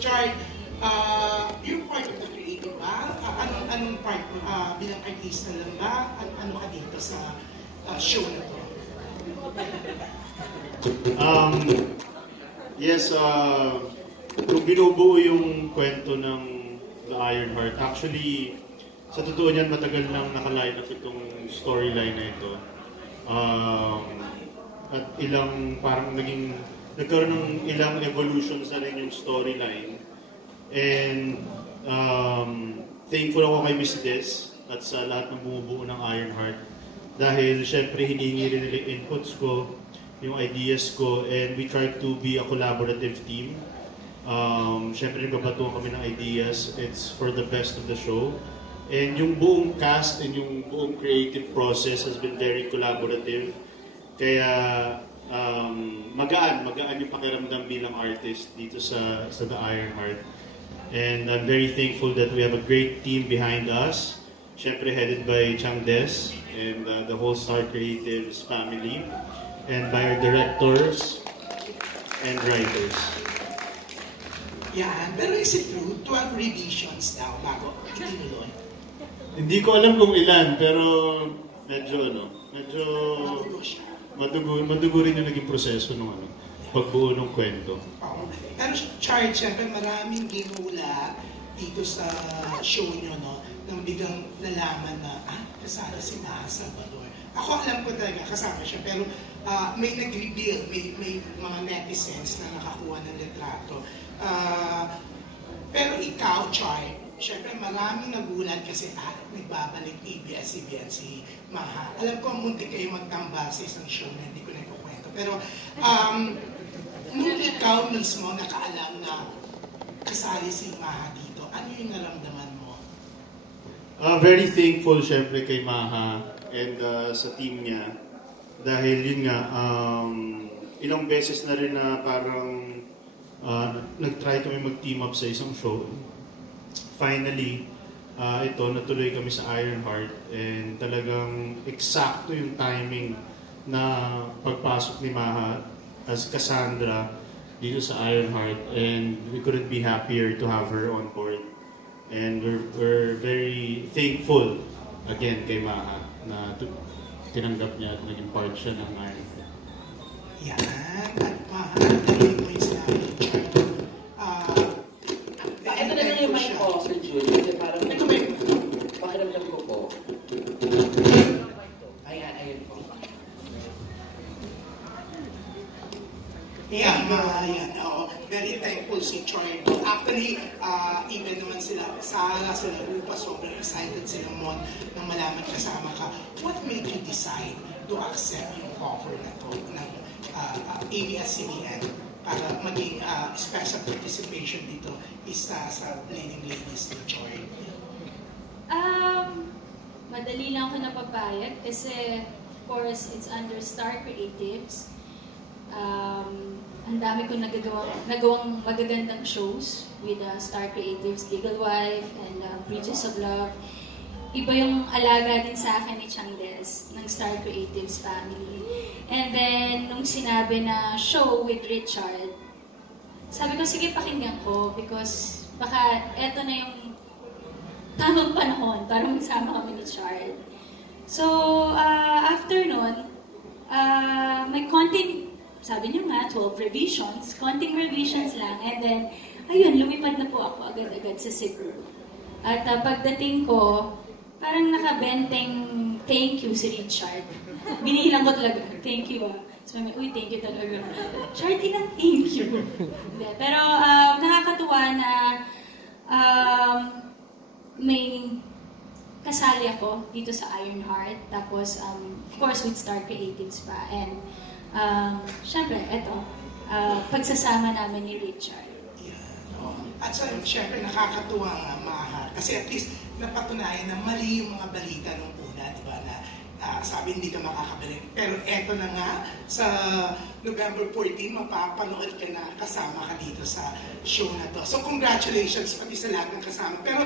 Chard, you're part of the creative ba? Anong part mo? Bilang artista lang ba? Ano ka dito sa show na to? Yes, kung binubuo yung kwento ng The Iron Heart, actually, sa totoo niyan, matagal nang nakaline up itong storyline na ito. At parang nagkaroon ng ilang evolutions na rin yung storyline. And thankful ako kay Miss Des at sa lahat ng bumubuo ng Iron Heart. Dahil syempre hinihingi rin nila yung inputs ko, yung ideas ko, and we try to be a collaborative team. Syempre nagbabatuan kami ng ideas. It's for the best of the show. And yung buong cast and yung buong creative process has been very collaborative. Kaya magaan yung pakiramdam bilang artist dito sa The Iron Heart. And I'm very thankful that we have a great team behind us. Syempre headed by Chang Des and the whole Star Creatives family. And by our directors and writers. Yan, pero is it true? 12 revisions daw bago itinuloy? Hindi ko alam kung ilan, pero medyo madugo rin yung naging proseso ng pagbuo ng kwento. Pero Chard, siyempre maraming ginula dito sa show nyo, no? Nang biglang nalaman na, kasama si MAJA Salvador. Ako alam ko talaga, kasama siya, pero may nag-reveal, may mga netizens na nakakuha ng litrato. Pero ikaw, Chard, siyempre maraming nagulat kasi nagbabalik ABS-CBN si MAJA. Alam ko munti kayo magtamba sa isang show na hindi ko na ikukwento. Pero nung ikaw mismo nakaalam na kasali si MAJA dito, ano yung naramdaman mo? Very thankful siyempre kay MAJA and sa team niya. Dahil yun nga, ilang beses na rin na parang nag-try kami mag-team up sa isang show. Finally, natuloy kami sa Iron Heart and talagang eksakto yung timing na pagpasok ni MAJA as Cassandra dito sa Iron Heart, and we couldn't be happier to have her on board. And we're very thankful again kay MAJA na tinanggap niya at naging part siya ng Iron Heart. Yan, at MAJA, naging mo yung sinabi. Ito na lang yung mic ko, Sir Julie, kasi parang pakiramdam ko po. Ayun po. Yeah, yan. Very thankful si Troy. Actually, even naman sila Rupa, sobrang excited sila mo nang malaman kasama ka. What made you decide to accept yung offer na to ng ABS-CBN para maging special participation dito isa sa Leading Ladies na Troy? Madali lang ako napapayag kasi of course it's under Star Creatives. Ang dami kong nagawang magagandang shows with Star Creatives, Legal Wife, and Bridges of Love. Iba yung alaga din sa akin ni Chang Des ng Star Creatives family. And then, nung sinabi na show with Richard, sabi ko, sige, pakinggan ko because baka eto na yung tamang panahon para magsama kami ni Chard. So, after nun, may konting, sabi niyo nga, 12 revisions, konting revisions lang, and then, ayun, lumipad na po ako agad-agad sa Cebu. At pagdating ko, parang nakabenteng thank you si Richard. Binilang ko talaga, thank you So, uy, thank you talaga. Chard, ilang thank you. Pero, nakakatuwa na may kasali ako dito sa Iron Heart. Tapos, of course, with Star Creatives pa. And, syempre, eto, pagsasama namin ni Richard. Yeah. At syempre, nakakatuwa nga, MAJA. Kasi at least, napatunayan na mali yung mga balita nung una, di ba, na sabi hindi ka makakabalik. Pero eto na nga, sa November 14, mapapanood ka na, kasama ka dito sa show na to. So congratulations pati sa lahat ng kasama. Pero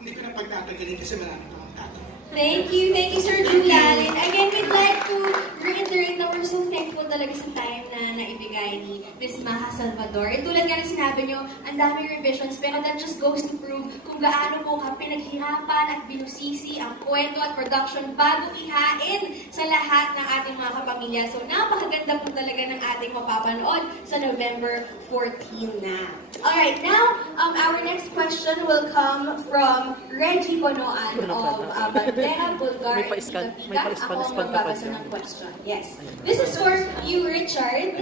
hindi ko na pagtatagalin kasi marami pa magtatanong. Thank you, Sir Julian. And again, we'd like to reiterate na we're so thankful talaga sa time na naibigay ni Miss Maja Salvador. And tulad nga na sinabi nyo, ang daming revisions, pero that just goes to prove kung gaano po ka pinaghirapan at binusisi ang kwento at production bago ihain sa lahat ng ating mga kapamilya. So, napakaganda po talaga ng ating mapapanood sa November 14 na. Alright, now, our next question will come from Reggie Bonoan of Bandera, Bulgar, and Ikapiga. Ako ang magbabasa ng question. Yes. This is for you, Richard.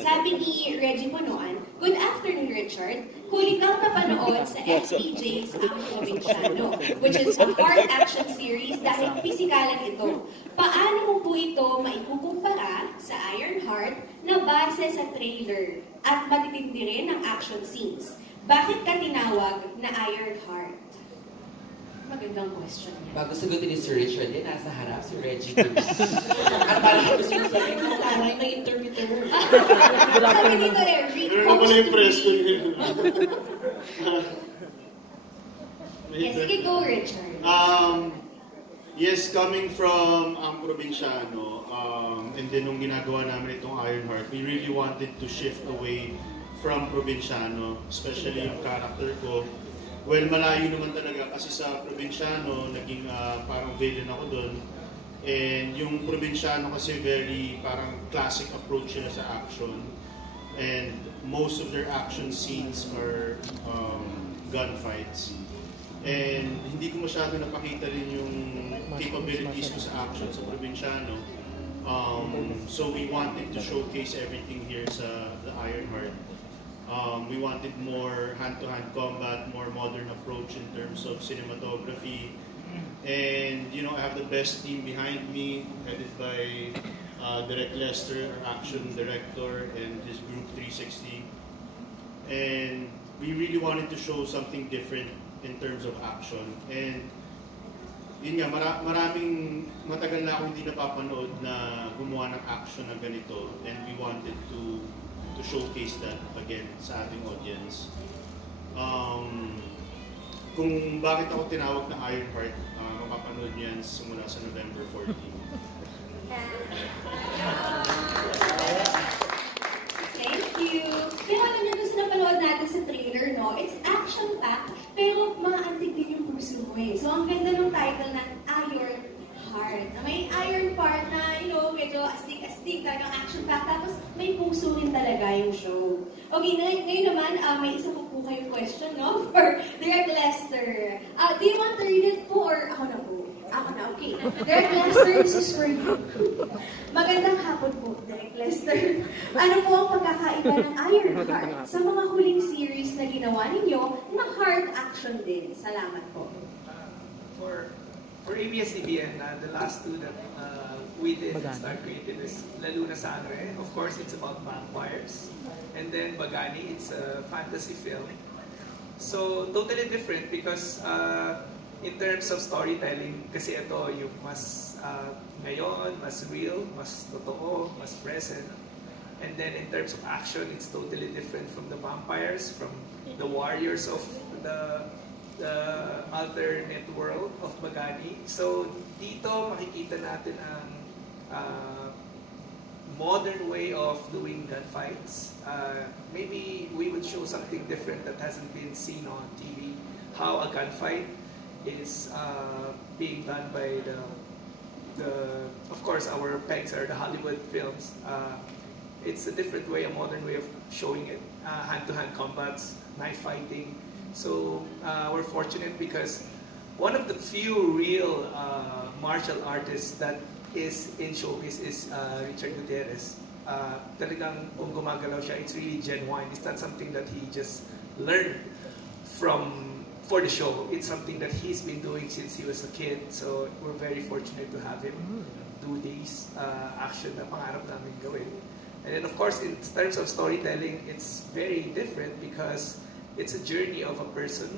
Sabi ni Reggie Bonoan, good afternoon, Richard. Huli kang napanood sa FPJ's Ang Probinsyano, which is a hard action series dahil pisikalan ito. Paano mo po ito maikukumpara sa Ironheart na base sa trailer at matitindi rin ang action scenes? Bakit ka tinawag na Ironheart? Magandang question yan. Bago sagutin ni Sir Richard, yan nasa harap si Reggie. At parang gusto mo sabihin, ang taray na interpreter. Sabi dito Meron pala yung press ko yun. Yes, sige, go, Richard. Yes, coming from Ang Probinsyano, and then nung ginagawa namin itong Ironheart, we really wanted to shift away from Probinsyano, especially yung character ko. Well, malayo naman talaga kasi sa Probinsyano, naging parang villain ako doon. And yung Probinsyano kasi very parang classic approach nila sa action. And most of their action scenes are gunfights. And hindi ko masyado napakita rin yung capabilities ko sa action sa Probinsyano. So we wanted to showcase everything here sa the Ironheart. We wanted more hand-to-hand combat, more modern approach in terms of cinematography. And, you know, I have the best team behind me, headed by Direct Lester, our action director, and his group 360. And we really wanted to show something different in terms of action. And yun nga, maraming matagal na ako hindi napapanood na gumawa ng action na ganito. And we wanted to showcase that again sa ating audience. Kung bakit ako tinawag na Ironheart, mapapanood niyo yan simula sa November 14. Thank you. Pero alam niyo, gusto na panood natin sa trailer, no? It's action-packed, pero maantig din yung puso mo eh. So, ang ganda ng title na Ironheart. May iron part na, you know, medyo astig-astig, talagang action-packed. Tapos, may puso rin talaga yung show. Okay, ngayon naman, may isa po kayong question, no? For Direct Lester. Do you want to read it po or ako na po? Ako na, okay. Direct Lester, this is for you. Magandang hapon po, Direct Lester. Ano po ang pagkakaiba ng Ironheart sa mga huling series na ginawa ninyo na hard action din? Salamat po. For ABS-CBN, the last two that we did in Star Creative is Lalo na sa ano eh. Of course, it's about vampires. And then Bagani, it's a fantasy film. So, totally different because in terms of storytelling, kasi ito yung mas ngayon, mas real, mas totoo, mas present. And then in terms of action, it's totally different from the vampires, from the warriors of the alternate world of Bagani. So dito makikita natin ang modern way of doing gunfights. Maybe we would show something different that hasn't been seen on TV. How a gunfight is being done by of course, our pegs are the Hollywood films. It's a different way, a modern way of showing it. Hand-to-hand combats, knife fighting. So we're fortunate because one of the few real martial artists that is in showbiz is Richard Gutierrez. Talagang kung gumagalaw siya, it's really genuine. It's not something that he just learned for the show. It's something that he's been doing since he was a kid. So we're very fortunate to have him do these action na pangarap namin gawin. And then of course, in terms of storytelling, it's very different because it's a journey of a person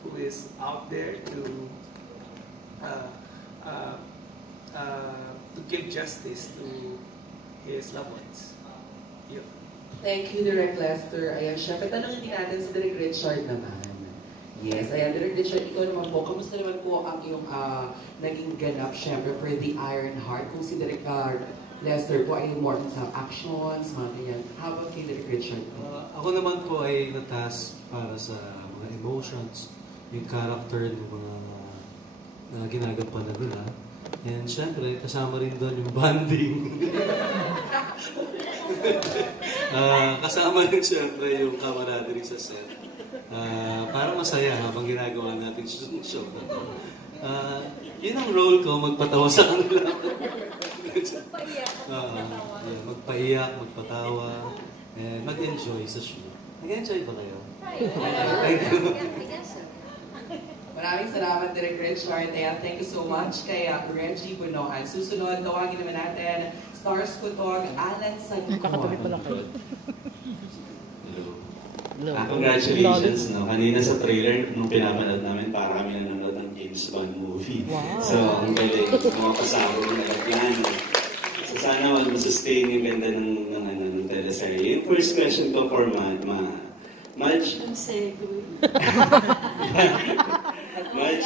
who is out there to give justice to his loved ones. Thank you, Direct Lester. Ayan, syempre, tanongin natin si Direct Richard naman. Yes, ayan, Richard, ikaw naman po, kamusta naman po ang iyong naging ganap, syempre, for the Iron Heart? Kung si Direk Lester po ay more sa actions, mga ganyan. How about kay Direk Richard? Ako naman po ay natas para sa mga emotions, yung character ng mga ginagampanan nila. And syempre, kasama rin doon yung bonding. Kasama rin syempre yung camaraderie sa set. Para masaya habang ginagawa natin yung show na to. Yun ang role ko, magpatawa sa kanila. Magpaiyak, magpatawa, and mag-enjoy sa show. Nag-enjoy ba kayo? Thank you. Maraming salamat, Direk Richard. Thank you so much kay Reggie Bunoan. Susunod, tawagin naman natin, Stars Kutog, Alan Salingkit. Congratulations, no? Kanina sa trailer, nung pinapanood namin, para kami nanonood ng James Bond movie. Wow. So, ang galing, mga kasama yung nalagyan. So, sana mag-sustain yung ganda ng teleserye. Yung first question ko for Maj. Ang segue. Maj,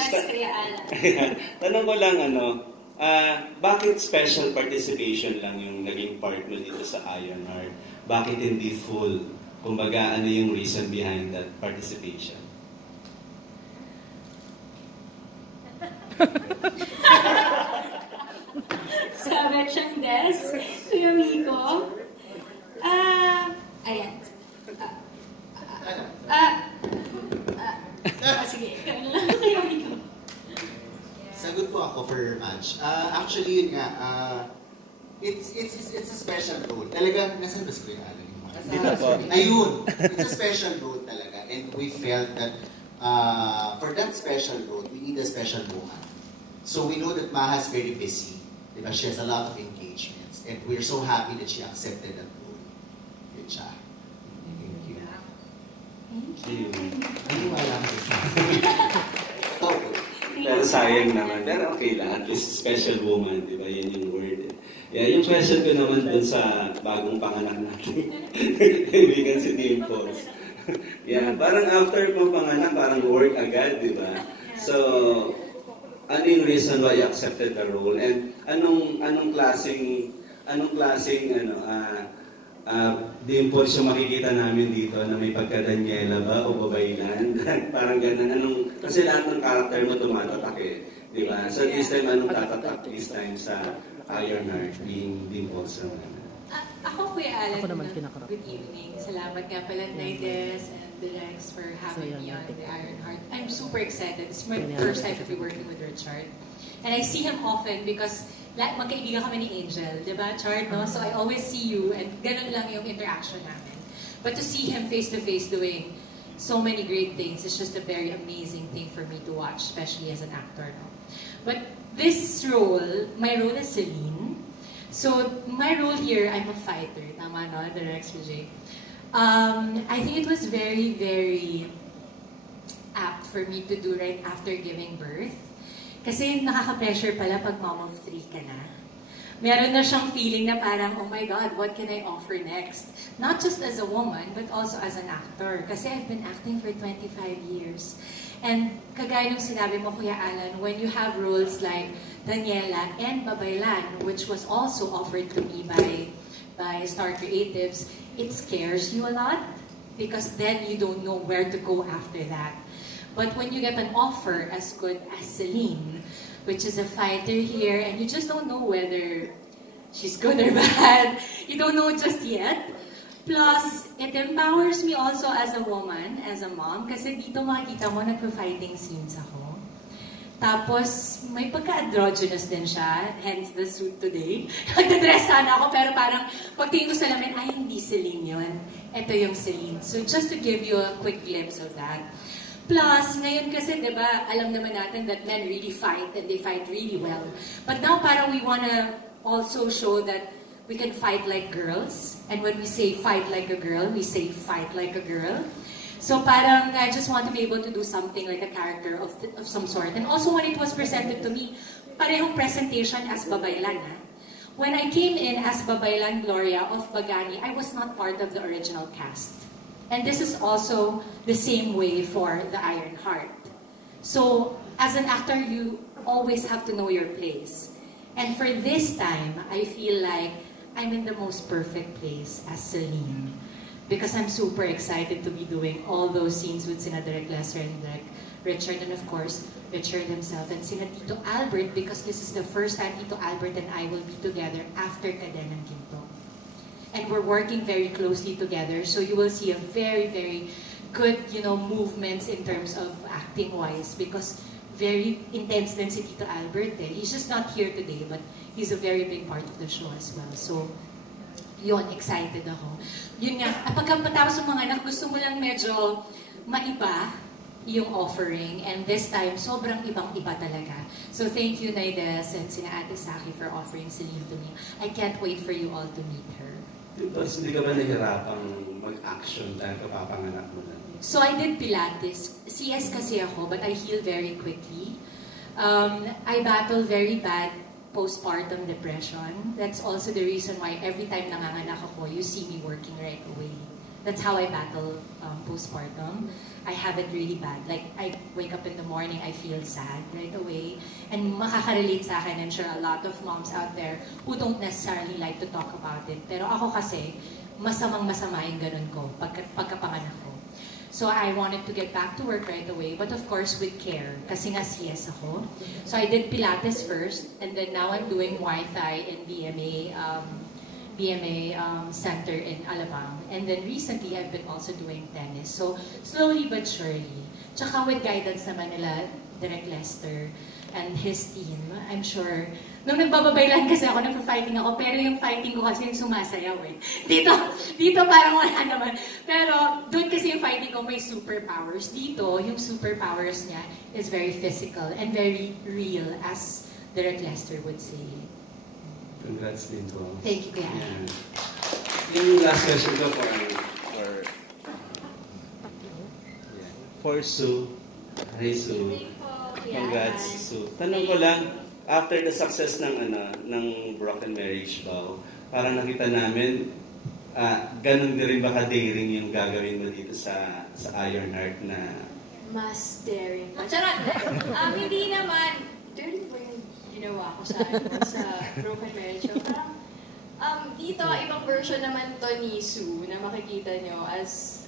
tanong ko lang, bakit special participation lang yung naging part mo dito sa Iron Heart? Bakit hindi full? Kumbaga, ano yung reason behind that participation? Sabi siyang Des, Kuya Miko. Ayan. Sige, ikaw na lang, Kuya Miko. Sagot po ako for Maj. Actually, yun nga, it's a special role. Talaga, nasan ba si Kuya Alan? Ayun, it's a special role talaga. And we felt that for that special role, we need a special woman. So we know that Maha's very busy. Diba? She has a lot of engagements. And we're so happy that she accepted that role. Good siya. Thank you. Thank you. Naniwala ko siya. Pero sayang naman. Pero okay lang. At least special woman. Diba? Yan yung word. Yeah, yung question ko naman dun sa bagong panganak natin. Kaibigan si Dimples. Yeah, parang after pong panganak, parang work agad, di ba? So, ano yung reason why you accepted the role? And anong klaseng Dimples yung makikita namin dito na may pagka-Daniela ba o babaylan? Parang ganun. Kasi lahat ng character mo tumatatak eh. Di ba? So this time, anong tatatak this time sa Iron Heart being Dimples naman? Ako, Kuya Alan, good evening. Salamat nga pala, Naides and the Lex for having me on the Iron Heart. I'm super excited. It's my first time to be working with Richard. And I see him often because magkaibigan kami ni Angel, di ba, Chard, no? So I always see you and ganun lang yung interaction namin. But to see him face-to-face doing so many great things, it's just a very amazing thing for me to watch, especially as an actor, no? But this role, my role is Celine. So my role here, I'm a fighter. Tama, no? The next J. I think it was very, very apt for me to do right after giving birth. Kasi nakaka-pressure pala pag mom of 3 ka na. Meron na siyang feeling na parang, oh my God, what can I offer next? Not just as a woman, but also as an actor. Kasi I've been acting for 25 years. And kagaya nung sinabi mo, Kuya Alan, when you have roles like Daniela and Babaylan, which was also offered to me by Star Creatives, it scares you a lot because then you don't know where to go after that. But when you get an offer as good as Celine, which is a fighter here, and you just don't know whether she's good or bad, you don't know just yet. Plus, it empowers me also as a woman, as a mom, kasi dito makikita mo nagpa-fighting scenes ako. Tapos, may pagka-androgynous din siya, hence the suit today. Nagdadress sana ako, pero parang pagtingin ko sa lamin, ay, hindi Celine yun. Ito yung Celine. So, just to give you a quick glimpse of that. Plus, ngayon kasi, di ba, alam naman natin that men really fight and they fight really well. But now, parang we wanna also show that we can fight like girls. And when we say fight like a girl, we say fight like a girl. So parang I just want to be able to do something like a character of some sort. And also when it was presented to me, parehong presentation as Babaylan. When I came in as Babaylan Gloria of Bagani, I was not part of the original cast. And this is also the same way for the Iron Heart. So, as an actor, you always have to know your place. And for this time, I feel like I'm in the most perfect place as Celine. Because I'm super excited to be doing all those scenes with sina Direk Lester and Direk Richard, and of course, Richard himself, and sina Tito Albert, because this is the first time Tito Albert and I will be together after Cadenang Ginto. And we're working very closely together, so you will see a very, very good, movements in terms of acting-wise, because very intense din si Tito Albert eh. He's just not here today, but he's a very big part of the show as well. So, yun, excited ako. Yun nga, pagkatapos ng mga anak, gusto mo lang medyo maiba yung offering, and this time, sobrang ibang-iba talaga. So, thank you, Naides, and sina Ate Saki for offering Celine to me. I can't wait for you all to meet her. Tapos hindi ka ba nahihirapang mag-action dahil kapapanganak mo na? So I did Pilates. CS kasi ako, but I heal very quickly. I battle very bad postpartum depression. That's also the reason why every time nanganganak ako, you see me working right away. That's how I battle postpartum. I have it really bad. Like, I wake up in the morning, I feel sad right away. And makaka-relate sa akin, and sure a lot of moms out there who don't necessarily like to talk about it. Pero ako kasi, masamang-masama yung ganun ko pagkapanganak ko. So I wanted to get back to work right away, but of course with care, kasi nga CS ako. So I did Pilates first, and then now I'm doing Muay Thai in BMA Center in Alabang. And then recently, I've been also doing tennis. So slowly but surely, tsaka with guidance naman nila, Direk Lester and his team, I'm sure. Nung nagbababaylan kasi ako, nagpa-fighting ako, pero yung fighting ko kasi yung sumasayaw eh. Dito parang wala naman. Pero doon kasi yung fighting ko may superpowers. Dito, yung superpowers niya is very physical and very real, as Direk Lester would say. Congrats din po. Thank you, Kuya. Yung last question ko for Sue. Hi, Sue. Congrats, Sue. Tanong ko lang, after the success ng Broken Marriage Vow, parang nakita namin, ganun din rin ba ka-daring yung gagawin mo dito sa Ironheart na... Mas daring. Charot! Hindi naman. Daring ba yung ginawa ko sa Broken Marriage Vow? Parang, dito, ibang version naman to ni Sue na makikita nyo. As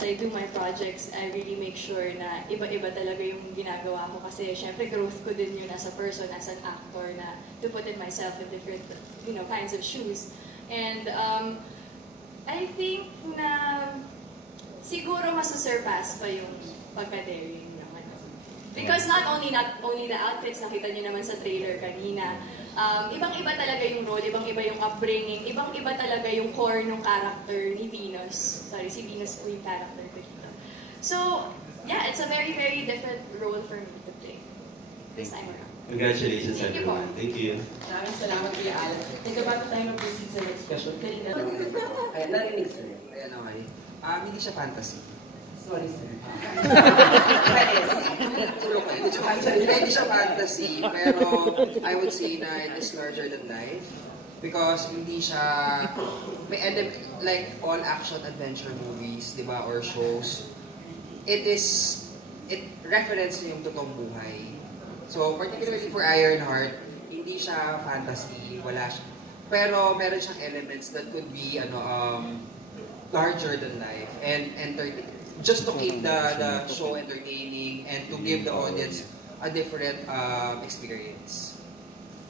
I do my projects, I really make sure na iba-iba talaga yung ginagawa ko. Kasi, syempre, growth ko din yun as a person, as an actor, na to put in myself in different, kinds of shoes. And, I think na siguro masusurpass pa yung pagka-daring naman. Because not only the outfits, nakita nyo naman sa trailer kanina, ibang-iba talaga yung role, ibang-iba yung upbringing, ibang-iba talaga yung core ng character ni Venus. Sorry, si Venus po yung character ko dito. So, yeah, it's a very, very different role for me to play this time around. Congratulations, everyone. Thank you. Maraming salamat, Kuya Alan. Teka, bago tayo mag-proceed sa next question, kanina ay, narinig, sir. Ayan, okay. Hindi siya fantasy. Sorry, sir. Tulog ko. Hindi siya fantasy, pero I would say na it is larger than life. Because hindi siya, may element, like all action adventure movies, di ba, or shows, it reference niya yung totoong buhay. So, particularly for Ironheart, hindi siya fantasy, wala siya. Pero meron siyang elements that could be larger than life and just to keep the show entertaining and to give the audience a different experience.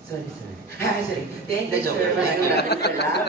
Sorry, sir. Sorry. Thank you, sir. Maraming salamat.